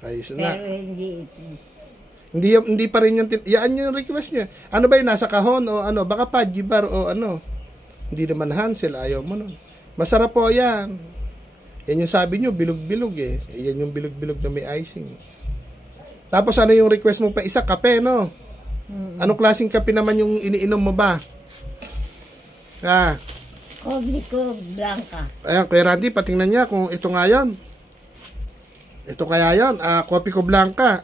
Ayos na. Pero hindi ito. Hindi pa rin yan yung request niya. Ano ba yun? Nasa kahon o ano? Baka Pudgy Bar o ano? Hindi naman Hansel. Ayaw mo nun. Masarap po yan. Yan yung sabi nyo, bilog-bilog eh. Yan yung bilog-bilog na may icing. Tapos ano yung request mo pa? Isa, kape, no? Anong klaseng kape naman yung iniinom mo ba? Coffee ko blanca. Ayan, Kuya Randy, patingnan niya kung ito nga yun. Ito kaya yun. Coffee ko blanca.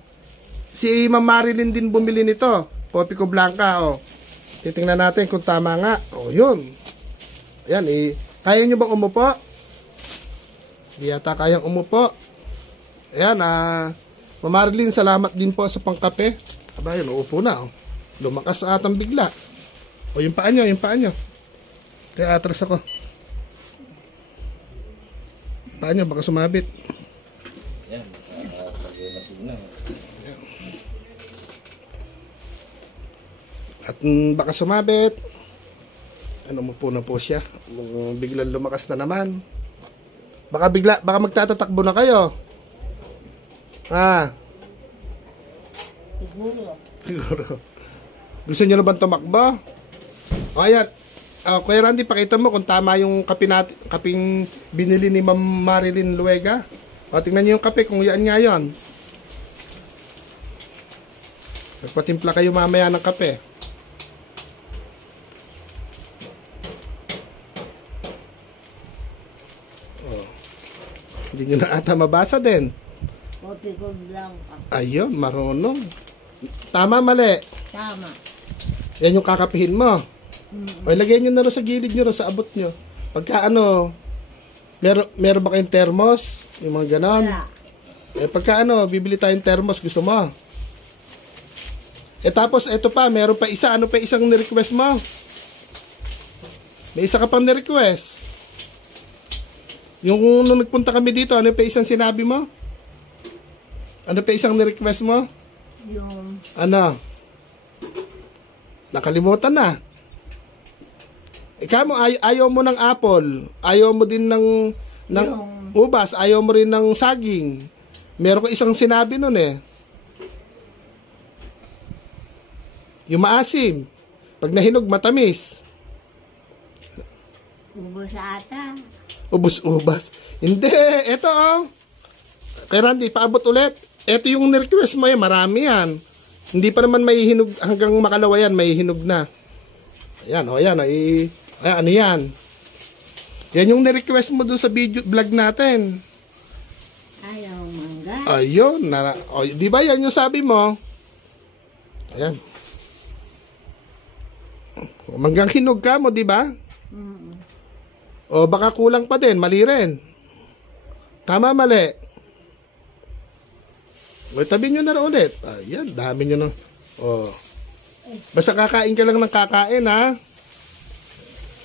Si Ma'am Marilyn din bumili nito. Coffee ko blanca, oh. Titingnan natin kung tama nga. Oh, yun. Ayan, kaya nyo bang umupo? Di yata kayang umupo. Ayan, Ma'am Marilyn, salamat din po sa pangkape. Aba, yun, uupo na, oh. Lumakas atang bigla. O, yung paa nyo, yung paa nyo. Kaya atras ako. Paa nyo, baka sumabit. Yan, pag-imasin na. At baka sumabit. Ano mo po na po siya. Biglang lumakas na naman. Baka magtatatakbo na kayo. Siguro. Gusto niyo na bang tumakbo? O ayan. Kuya Randy, pakita mo kung tama yung kaping binili ni Ma'am Marilyn Luega. O, tingnan niyo yung kape kung yan nga yun. Nagpatimpla kayo mamaya ng kape. Hindi nyo na ata mabasa din. Coffee ko blanca. Ayun, marunong. Tama, mali. Tama. Yan yung kakapihin mo. O, ilagay nyo na rin sa gilid nyo, sa abot nyo. Pagka ano, meron ba kayong thermos? Yung mga ganon. Wala. Pagka ano, bibili tayong thermos, gusto mo. Tapos, eto pa, meron pa isa. Ano pa isang nirequest mo? May isa ka pang nirequest. Yung nung nagpunta kami dito, ano pa isang sinabi mo? Ano pa isang nirequest mo? Yung Ano? Nakalimutan na. Ikaw mo, ayaw mo ng apple. Ayaw mo din ng ubas. Ayaw mo rin ng saging. Meron ko isang sinabi nun eh. Yung maasim. Pag nahinog, matamis. ubos ata. Ubus-ubas. Hindi. Ito oh. Kay Randy, paabot ulit. Ito yung nirequest mo eh. Marami yan. Hindi pa naman may hinog. Hanggang makalawa yan, may hinog na. Ayan, o yan. Ayan, ano yan? Yan yung nirequest mo dun sa video vlog natin. Ayaw mangga. Ayun. Di ba yan yung sabi mo? Ayan. Manggang hinog ka mo, di ba? O baka kulang pa din, mali rin. Tama, mali. O tabi nyo na ulit. Ayan, dami nyo na. O. Basta kakain ka lang ng kakain, ha?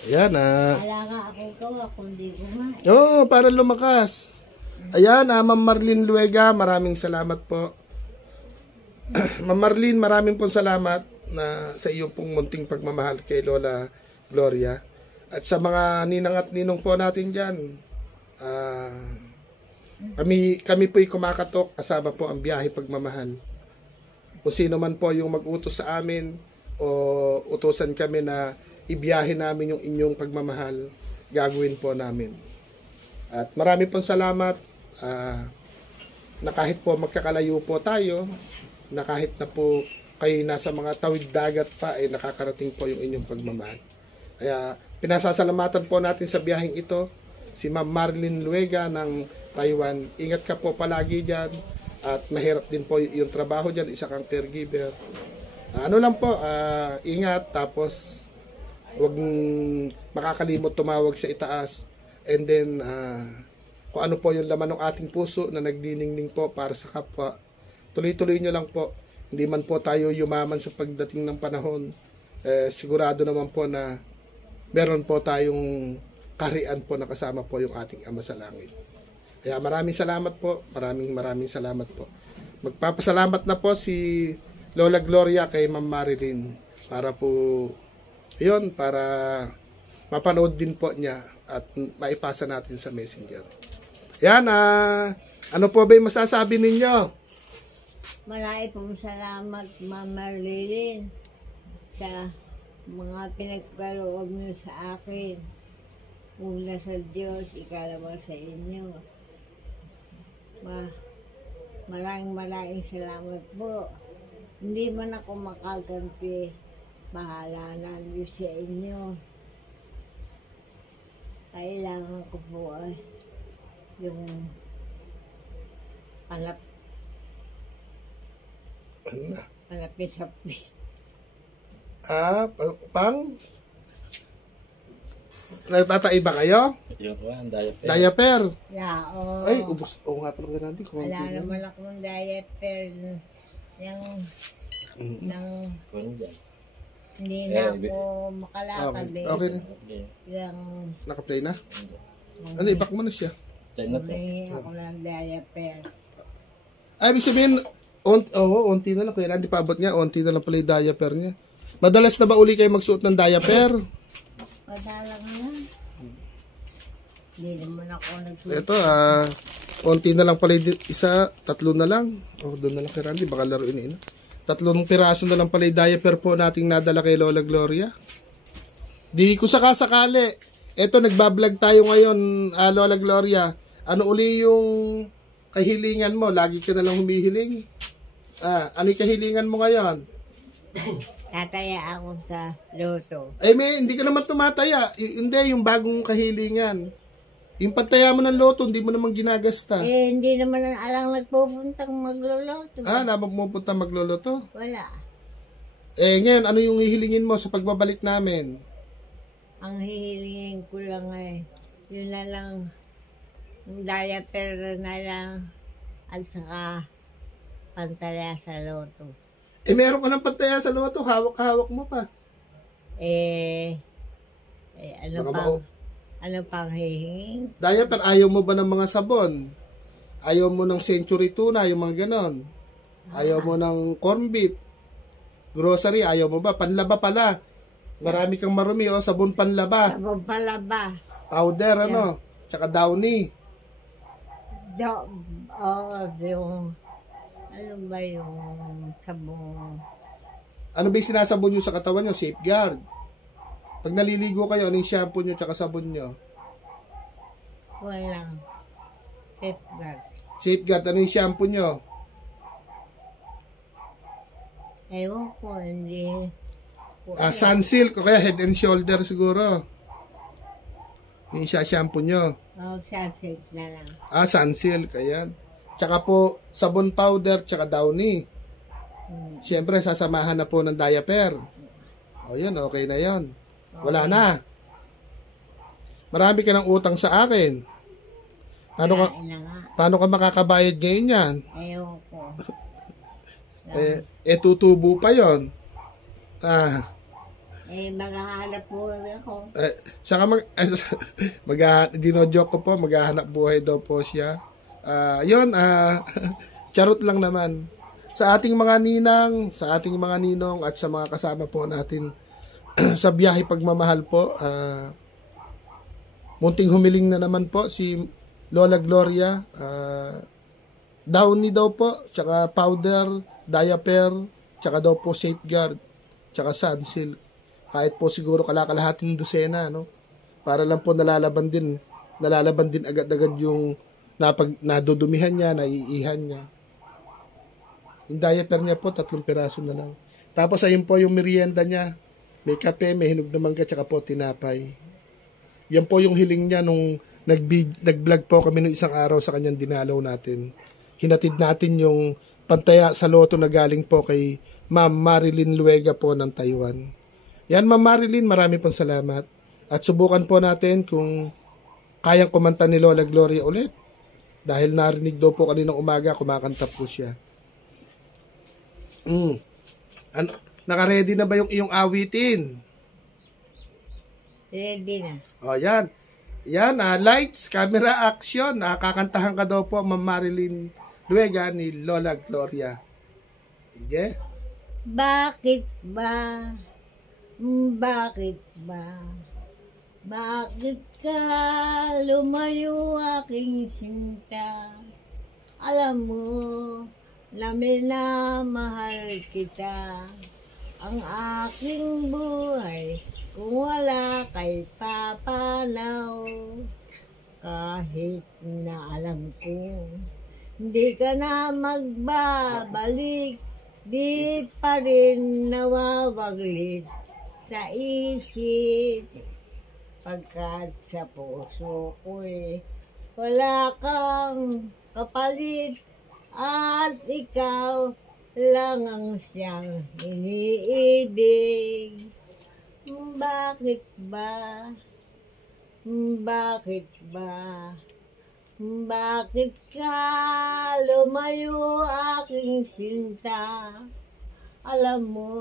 Ayan, Wala nga akong gawa kundi kumain. Oo, para lumakas. Ayan, Ma'am Marlene Luega, maraming salamat po. Ma'am Marlene, maraming pong salamat na sa iyong pong munting pagmamahal kay Lola Gloria. At sa mga ninang at ninong po natin dyan, kami po'y kumakatok, kasama po ang biyahe pagmamahal. Kung sino man po yung mag-utos sa amin o utusan kami na ibiyahe namin yung inyong pagmamahal, gagawin po namin. At marami pong salamat na kahit po magkakalayo po tayo, na kahit na po kayo nasa mga tawid dagat pa, ay nakakarating po yung inyong pagmamahal. Kaya pinasasalamatan po natin sa biyaheng ito si Ma'am Marilyn Luega ng Taiwan. Ingat ka po palagi dyan at mahirap din po yung trabaho dyan, isa kang caregiver. Ano lang po, ingat, tapos huwag makakalimot tumawag sa itaas, and then kung ano po yung laman ng ating puso na nagdiningning po para sa kapwa, tuloy-tuloy nyo lang po. Hindi man po tayo yumaman sa pagdating ng panahon, sigurado naman po na meron po tayong kaharian po na kasama po yung ating Ama sa Langit. Kaya maraming salamat po. Maraming salamat po. Magpapasalamat na po si Lola Gloria kay Ma'am Marilyn para po, yun, para mapanood din po niya at maipasa natin sa messenger. Yan, ano po ba yung masasabi ninyo? Marami pong salamat, Ma'am Marilyn, sa mga pinagkaloob niyo sa akin. Una sa Diyos, ikalawa sa inyo. Maraming salamat po. Hindi man ako makaganti, bahala na niyo sa inyo. Kailangan ko po ay yung Ano na? palapit-hapit. Pang? Nagtatay ba kayo? Yung ang diaper. Diaper. Yeah, oh. Ay, ubos. Oo nga pala natin. Wala naman akong diaper ng Kung dyan. hindi na ako makalakad Okay, eh. okay na. Okay. Yung Naka-play na? Ano, i-back mo na siya. Tayo na to. may ako ng diaper. Ay, ibig sabihin, onti na lang. Kaya hindi pa abot niya, onti na lang pala yung diaper niya. Madalas na ba uli kayo magsuot ng diaper? Padalang na. Hindi naman ako nagsuot. Ito, onti na lang pala yung isa, 3 na lang. Doon na lang kay Randy, baka laruin ina. 3 piraso na lang pala yung diaper po nating nadala kay Lola Gloria. Di ko sakasakali. Ito, nagbablog tayo ngayon, Lola Gloria. Ano uli yung kahilingan mo? Lagi ka na lang humihiling. Ano yung kahilingan mo ngayon? Tataya ako sa loto. Hindi ka naman tumataya. Hindi, yung bagong kahilingan. Yung pagtaya mo ng loto, hindi mo naman ginagasta. Hindi naman alang nagpupuntang magloloto. Naman mo punta magloloto? Wala. Ngayon, ano yung hihilingin mo sa pagbabalik namin? Ang hihilingin ko lang ay, yun na lang, yung diaper na lang, at saka pantaya sa loto. Meron ka ng pantaya sa loto, hawak-hawak mo pa. Ano pang hihingin? Diaper, ayaw mo ba ng mga sabon? Ayaw mo ng century tuna, yung mga ganon? Ayaw mo ng corn beef? Grocery, ayaw mo ba? Panlaba pala. Marami kang marumi, sabon panlaba. Sabon palaba. Powder, tsaka downy. Yung, ano ba yung sabon? Ano ba yung sinasabon nyo sa katawan nyo? Safeguard. Pag naliligo kayo, ano yung shampoo nyo tsaka sabon nyo? Walang safeguard. Safeguard, ano yung shampoo nyo? Ewan ko, hindi. Sunsilk, o kaya Head and Shoulder siguro. Yung shampoo nyo. Sunsilk na lang. Sunsilk, ayan. Tsaka po, sabon powder, tsaka downy. Siyempre, sasamahan na po ng diaper. O yun, okay na yun. Wala na. Marami ka ng utang sa akin. Paano ka makakabayad ngayon yan? Ewan ko. Tutubo pa yon. Maghahanap po ako. Saka dinojoke ko po, maghahanap buhay daw po siya. Charot lang naman. Sa ating mga ninang, sa ating mga ninong, at sa mga kasama po natin sa biyahe pagmamahal po, munting humiling na naman po si Lola Gloria. Downy daw po, tsaka powder, diaper, tsaka daw po safeguard, tsaka sunsilk. Kahit po siguro kalakalahating dosena, para lang po nalalaban din agad-agad yung nadudumihan niya, naiihan niya. Yung diaper niya po, 3 piraso na lang. Tapos ayun po yung merienda niya. May kape, may hinog na mangga, tsaka po tinapay. Yan po yung hiling niya nung nag-vlog po kami nung isang araw sa kanyang dinalaw natin. Hinatid natin yung pantaya sa loto na galing po kay Ma'am Marilyn Luega po ng Taiwan. Yan, Ma'am Marilyn, marami pong salamat. At subukan po natin kung kayang kumanta ni Lola Gloria ulit. Dahil narinig daw po kaninang umaga, kumakanta po siya. Naka-ready na ba yung iyong awitin? Ready na. O, yan. Yan, lights, camera, action. Kakantahan ka daw po, Ma'am Marilyn Luega ni Lola Gloria. Sige. Bakit ba? Bakit ba? Bakit ka lumayo aking sinta? Alam mo, na minamahal kita. Ang aking buhay kung wala kay papanaw. Kahit na alam ko hindi ka na magbabalik, di pa rin nawawaglit sa isip. Pagkat sa puso ko'y wala kang kapalit, at ikaw lang ang siyang iniibig. Bakit ba? Bakit ba? Bakit ka lumayo aking sinta? Alam mo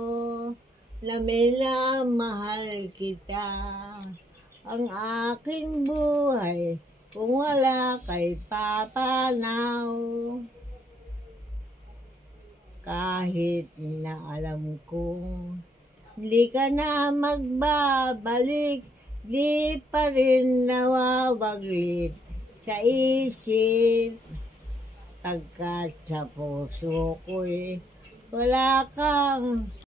na minamahal kita. Ang aking buhay kung wala kay papanaw. Kahit na alam kong hindi ka na magbabalik, di pa rin nawawaglit sa isip. Pagkat sa puso ko'y wala kang